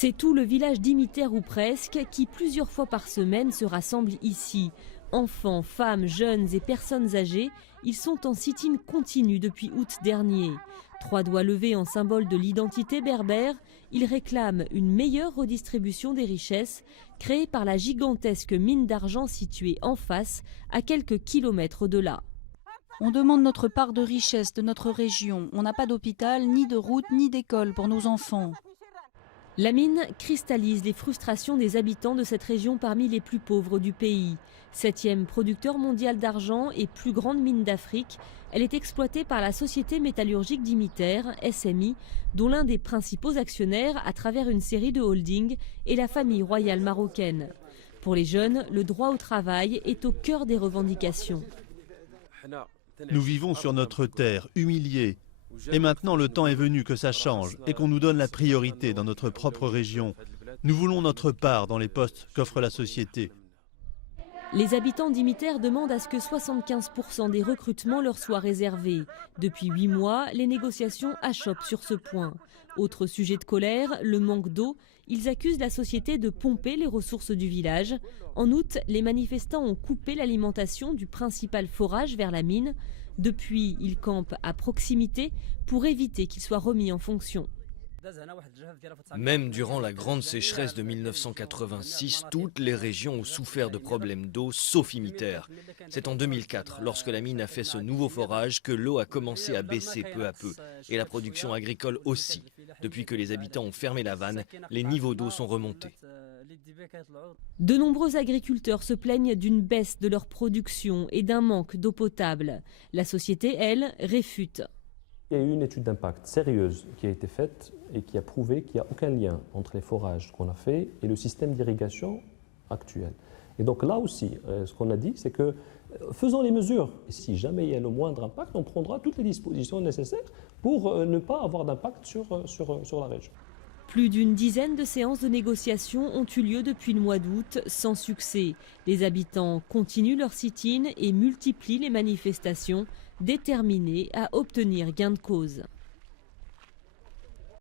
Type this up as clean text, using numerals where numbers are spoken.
C'est tout le village d'Imiter ou presque qui plusieurs fois par semaine se rassemble ici. Enfants, femmes, jeunes et personnes âgées, ils sont en sit-in continu depuis août dernier. 3 doigts levés en symbole de l'identité berbère, ils réclament une meilleure redistribution des richesses créées par la gigantesque mine d'argent située en face, à quelques kilomètres de là. On demande notre part de richesse de notre région. On n'a pas d'hôpital, ni de route, ni d'école pour nos enfants. La mine cristallise les frustrations des habitants de cette région parmi les plus pauvres du pays. 7e producteur mondial d'argent et plus grande mine d'Afrique, elle est exploitée par la Société métallurgique d'Imiter, SMI, dont l'un des principaux actionnaires à travers une série de holdings est la famille royale marocaine. Pour les jeunes, le droit au travail est au cœur des revendications. Nous vivons sur notre terre, humiliés. Et maintenant, le temps est venu que ça change et qu'on nous donne la priorité dans notre propre région. Nous voulons notre part dans les postes qu'offre la société. Les habitants d'Imiter demandent à ce que 75% des recrutements leur soient réservés. Depuis 8 mois, les négociations achoppent sur ce point. Autre sujet de colère, le manque d'eau. Ils accusent la société de pomper les ressources du village. En août, les manifestants ont coupé l'alimentation du principal forage vers la mine. Depuis, ils campent à proximité pour éviter qu'ils soient remis en fonction. Même durant la grande sécheresse de 1986, toutes les régions ont souffert de problèmes d'eau, sauf Imiter. C'est en 2004, lorsque la mine a fait ce nouveau forage, que l'eau a commencé à baisser peu à peu. Et la production agricole aussi. Depuis que les habitants ont fermé la vanne, les niveaux d'eau sont remontés. De nombreux agriculteurs se plaignent d'une baisse de leur production et d'un manque d'eau potable. La société, elle, réfute. Il y a eu une étude d'impact sérieuse qui a été faite et qui a prouvé qu'il n'y a aucun lien entre les forages qu'on a fait et le système d'irrigation actuel. Et donc là aussi, ce qu'on a dit, c'est que faisons les mesures. Et si jamais il y a le moindre impact, on prendra toutes les dispositions nécessaires pour ne pas avoir d'impact sur la région. Plus d'une dizaine de séances de négociation ont eu lieu depuis le mois d'août, sans succès. Les habitants continuent leur sit-in et multiplient les manifestations, déterminés à obtenir gain de cause.